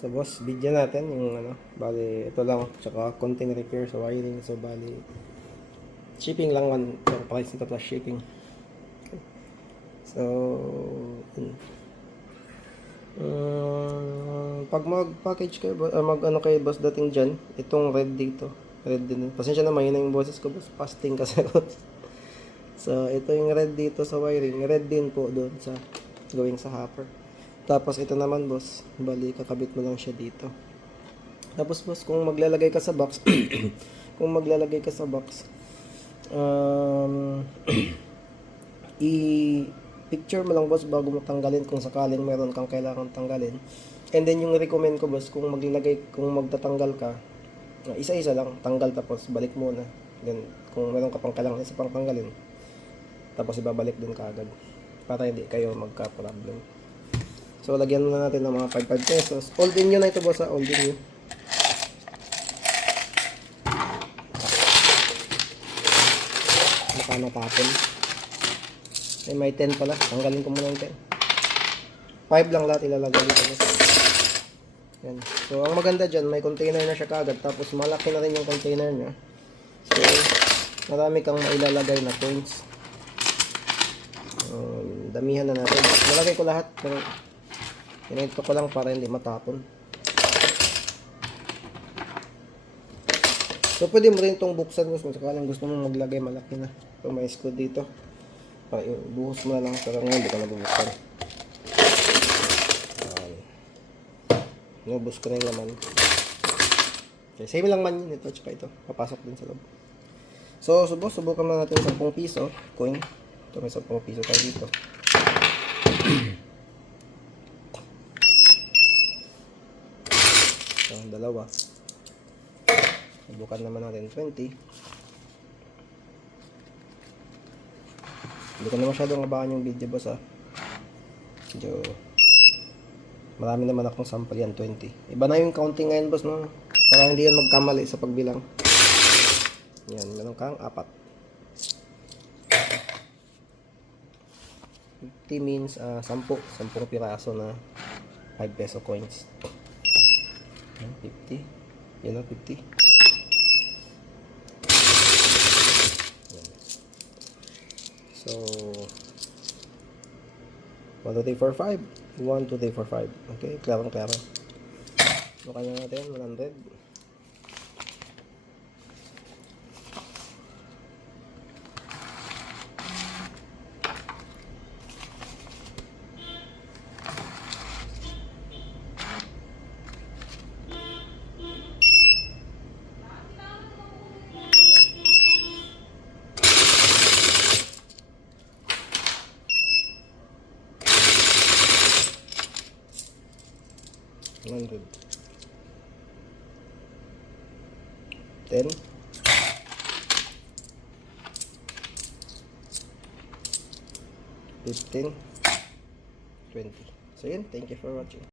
So boss, video natin yung ano, bali ito lang, tsaka konting repair sa wiring. So bali, shipping lang man, yung price nito plus shipping. So, pag mag-package kayo, mag-ano kayo boss dating dyan, itong red dito, red din. Pasensya na, mahina yung boses ko boss, fasting kasi ako. So, ito yung red dito sa wiring, red din po doon sa going sa hopper. Tapos ito naman boss, bali kakabit mo lang siya dito. Tapos boss, kung maglalagay ka sa box, kung maglalagay ka sa box, i-picture mo lang boss bago mo tanggalin kung sakaling meron kang kailangan tanggalin. And then yung recommend ko boss, kung maglalagay, kung magtatanggal ka, isa-isa lang, tanggal tapos balik muna. Then kung meron ka pang kailangan isa pang tanggalin, tapos ibabalik din kaagad para hindi kayo magka-problem. So, lagyan muna natin ng mga 5 pesos. Old in nyo na ito, boss, ha? Old in nyo. Baka natapon. Ay, may 10 pala. Tanggalin ko muna yung 10. 5 lang lahat ilalagay dito, boss. Yan. So, ang maganda dyan, may container na siya kaagad. Tapos, malaki na rin yung container niya. So, marami kang mailalagay na coins. Damihan na natin. Nalagay ko lahat. Pero, ginito ko lang para hindi matapon. So, pwede mo rin itong buksan kung sakaling gusto mo maglagay malaki na. So, may screw dito. Buhos mo na lang. Pero ngayon, hindi ka nabubuksan. Nubos ko na yung laman. Okay, same lang man yun. Ito, tsaka ito. Papasok din sa loob. So, subukan na natin 10 piso. Coin. Ito, may 10 piso tayo dito. So, dalawa. Subukan naman natin 20. Hindi ko na masyadong abangan yung video, boss, ha. Medyo marami naman akong sample yan, 20. Iba na yung counting ngayon, boss, no? Para hindi yan magkamali sa pagbilang. Yan, meron kang 4. 50 means 10 piraso na 5 peso coins. 50. Yan o, 50. Yan. So, 1, 2, 3, 4, 5. 1, 2, 3, 4, 5. Okay, klaro. Bukan na natin, 100. $100. 10. 15. 20. So yun, thank you for watching.